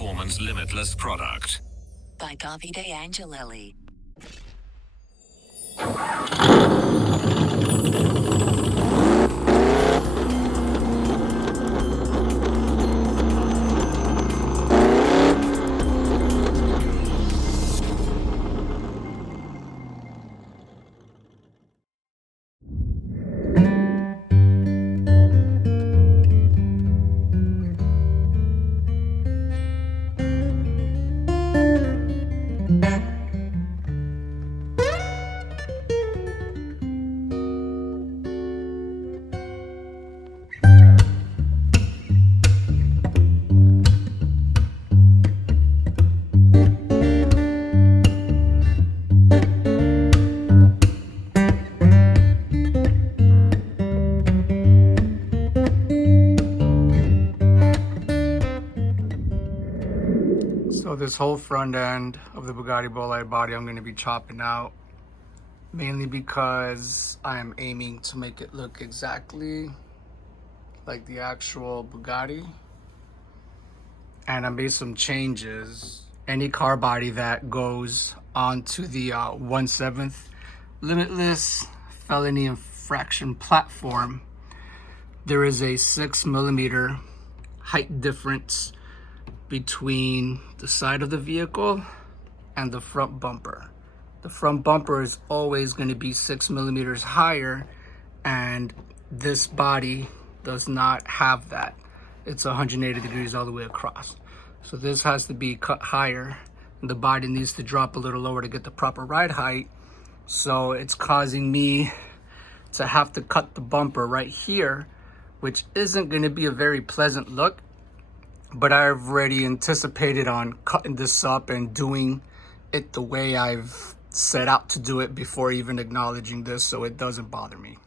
performance limitless product. By Davide Angelelli. So this whole front end of the Bugatti Bolide body I'm going to be chopping out, mainly because I'm aiming to make it look exactly like the actual Bugatti. And I made some changes. Any car body that goes onto the 1/7 limitless felony infraction platform, there is a 6mm height difference between the side of the vehicle and the front bumper. The front bumper is always going to be 6mm higher, and this body does not have that. It's 180 degrees all the way across. So this has to be cut higher, and the body needs to drop a little lower to get the proper ride height. So it's causing me to have to cut the bumper right here, which isn't going to be a very pleasant look. But I've already anticipated on cutting this up and doing it the way I've set out to do it before even acknowledging this, so it doesn't bother me.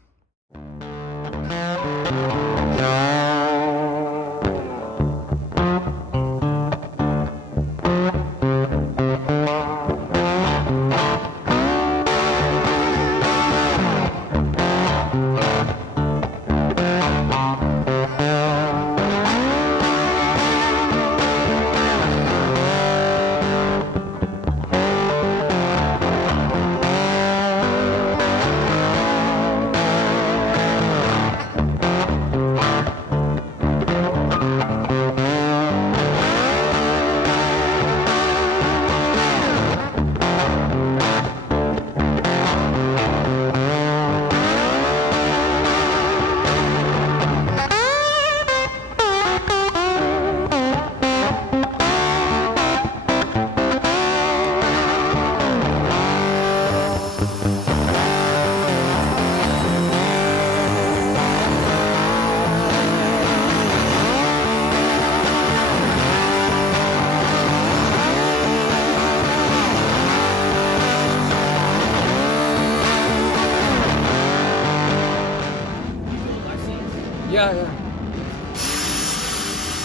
Yeah.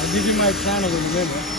I'll give you my channel in a minute.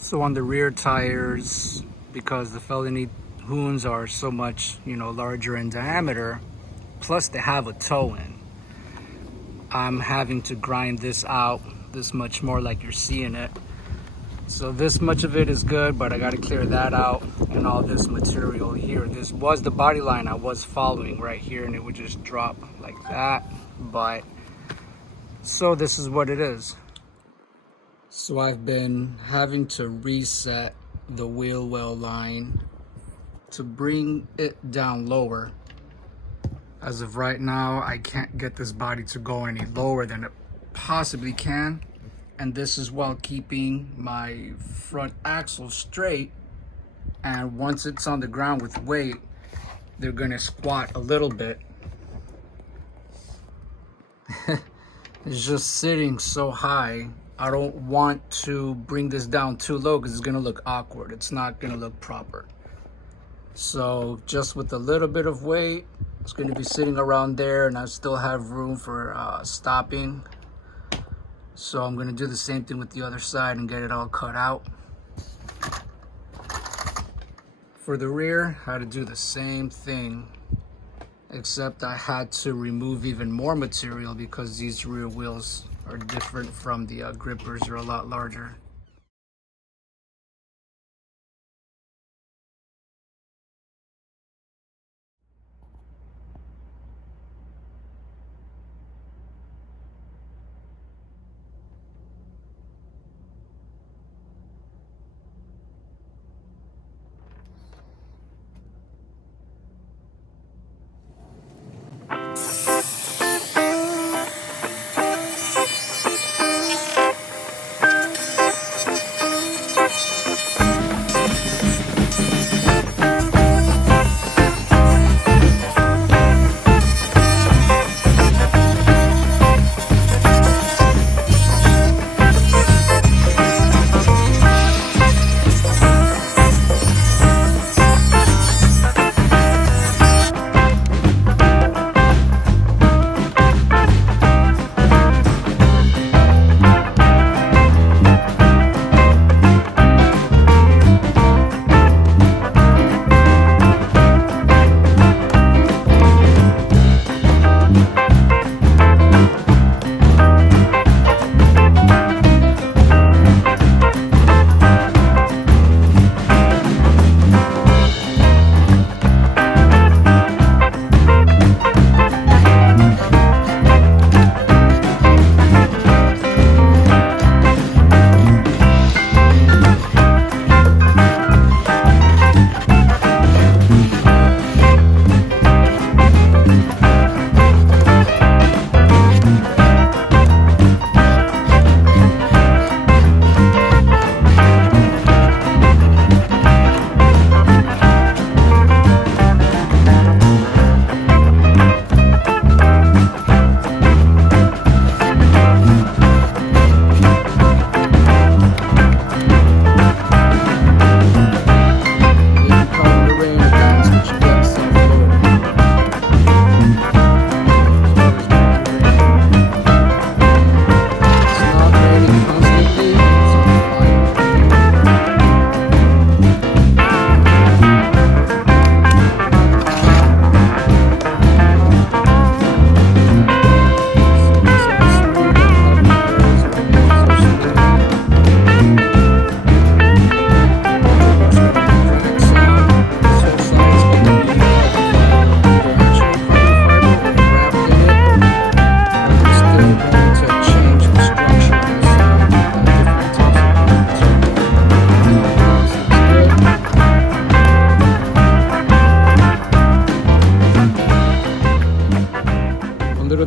So on the rear tires, because the felony hoons are so much, larger in diameter, plus they have a toe in, I'm having to grind this out this much more like you're seeing it. So this much of it is good, but I got to clear that out and all this material here. This was the body line I was following right here, and it would just drop like that. But so this is what it is. So I've been having to reset the wheel well line to bring it down lower. As of right now, I can't get this body to go any lower than it possibly can. And this is while keeping my front axle straight. And once it's on the ground with weight, they're gonna squat a little bit. It's just sitting so high. I don't want to bring this down too low because it's gonna look awkward. It's not gonna look proper. So just with a little bit of weight, it's gonna be sitting around there, and I still have room for stopping. So I'm gonna do the same thing with the other side and get it all cut out. For the rear, I had to do the same thing, except I had to remove even more material because these rear wheels are different from the grippers. They're a lot larger.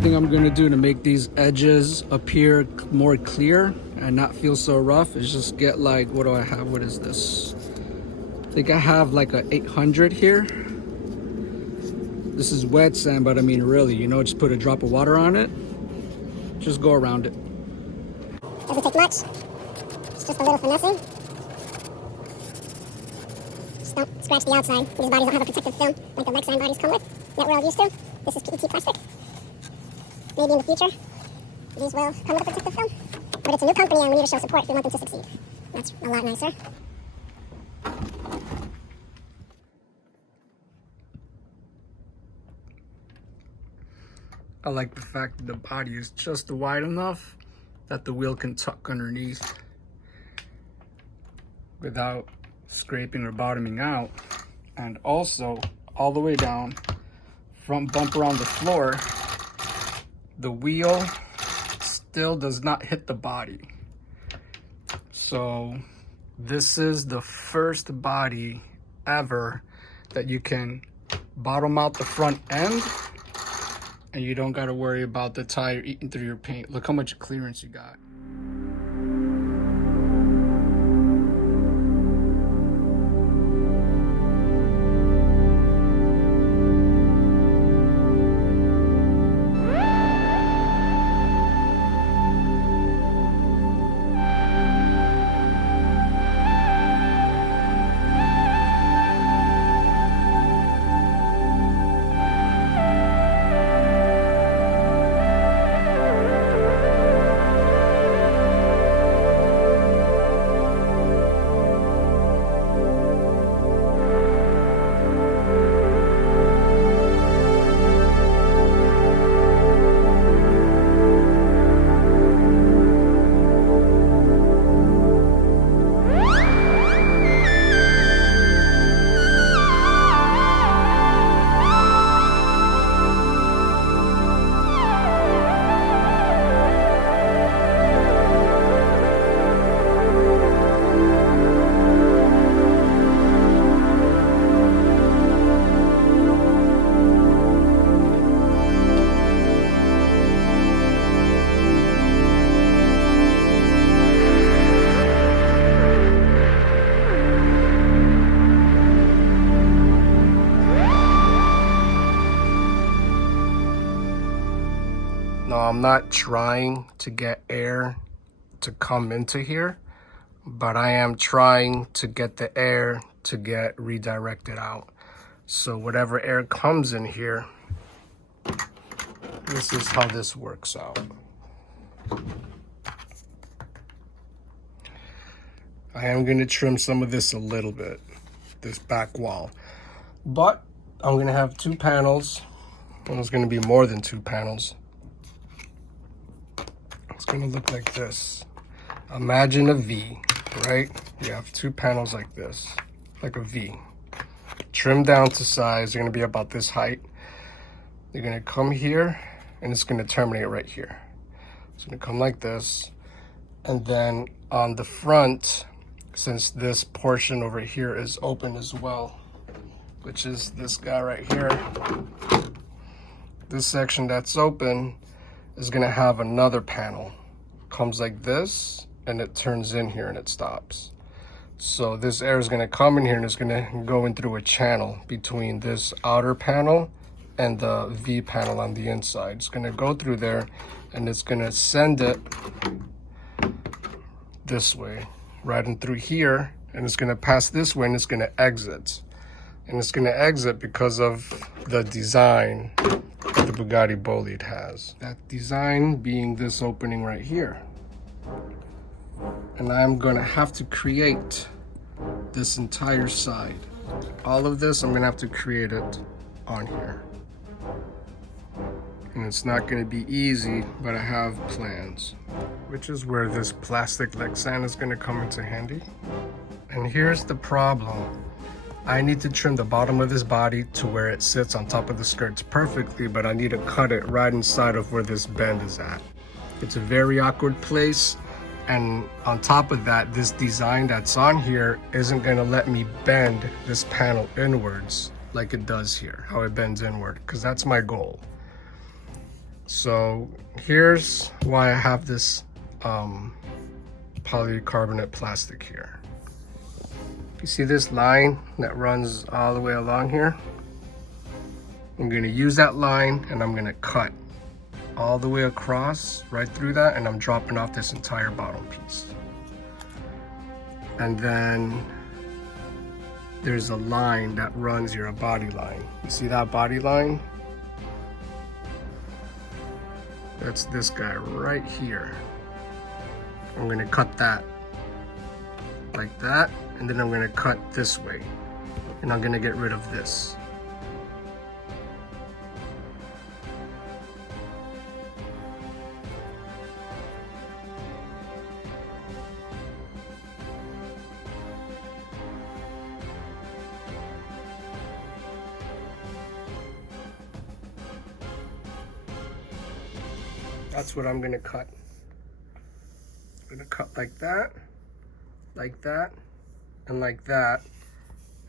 Thing I'm going to do to make these edges appear more clear and not feel so rough is just get like, what do I have? What is this? I think I have like a 800 here. This is wet sand, but I mean really, just put a drop of water on it. Just go around it. Doesn't take much. It's just a little finessing. Just don't scratch the outside. These bodies don't have a protective film like the Lexan bodies come with that we're all used to. This is PET plastic. Maybe in the future, these will come with a protective film. But it's a new company and we need to show support if we want them to succeed. That's a lot nicer. I like the fact that the body is just wide enough that the wheel can tuck underneath without scraping or bottoming out. And also, all the way down, front bumper on the floor, the wheel still does not hit the body. So this is the first body ever that you can bottom out the front end and you don't got to worry about the tire eating through your paint. Look how much clearance you got. No, I'm not trying to get air to come into here, but I am trying to get the air to get redirected out. So whatever air comes in here, this is how this works out. I am going to trim some of this a little bit, this back wall, but I'm going to have two panels, and it's going to be more than two panels. It's going to look like this. Imagine a V, right? You have two panels like this, like a V. Trim down to size. They're going to be about this height. They're going to come here, and it's going to terminate right here. It's going to come like this. And then on the front, since this portion over here is open as well, which is this guy right here, this section that's open is going to have another panel. Comes like this, and it turns in here and it stops. So this air is going to come in here and it's going to go in through a channel between this outer panel and the V panel on the inside. It's going to go through there and it's going to send it this way, right in through here, and it's going to pass this way and it's going to exit. And it's going to exit because of the design that the Bugatti Bolide has. That design being this opening right here. And I'm going to have to create this entire side. All of this, I'm going to have to create it on here. And it's not going to be easy, but I have plans. Which is where this plastic Lexan is going to come into handy. And here's the problem. I need to trim the bottom of this body to where it sits on top of the skirts perfectly, but I need to cut it right inside of where this bend is at. It's a very awkward place, and on top of that, this design that's on here isn't going to let me bend this panel inwards like it does here, how it bends inward, because that's my goal. So here's why I have this polycarbonate plastic here. You see this line that runs all the way along here? I'm going to use that line and I'm going to cut all the way across right through that, and I'm dropping off this entire bottom piece. And then there's a line that runs here, a body line. You see that body line? That's this guy right here. I'm going to cut that like that, and then I'm going to cut this way, and I'm going to get rid of this. That's what I'm going to cut. I'm going to cut like that, and like that.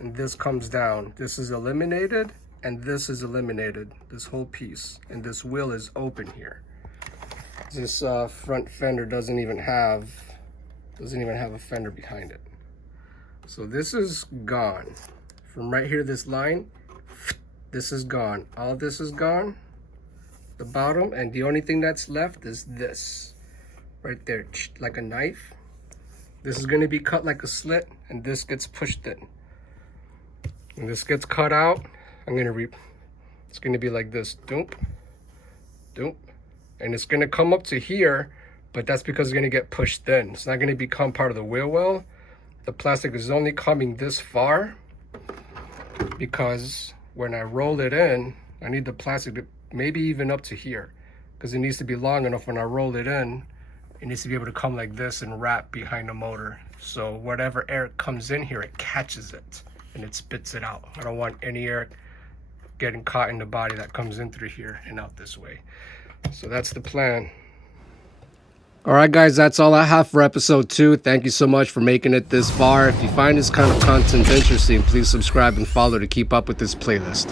And this comes down. This is eliminated, and this is eliminated, this whole piece. And this wheel is open here. This front fender doesn't even have a fender behind it. So this is gone. From right here, this line, this is gone. All this is gone. The bottom, and the only thing that's left is this right there, like a knife. This is going to be cut like a slit, and this gets pushed in. When this gets cut out, it's going to be like this, doop, doop, and it's going to come up to here, but that's because it's going to get pushed in. It's not going to become part of the wheel well. The plastic is only coming this far because when I roll it in, I need the plastic to maybe even up to here, because it needs to be long enough when I roll it in. It needs to be able to come like this and wrap behind the motor. So whatever air comes in here, it catches it and it spits it out. I don't want any air getting caught in the body that comes in through here and out this way. So that's the plan. All right, guys, that's all I have for episode 2. Thank you so much for making it this far. If you find this kind of content interesting, please subscribe and follow to keep up with this playlist.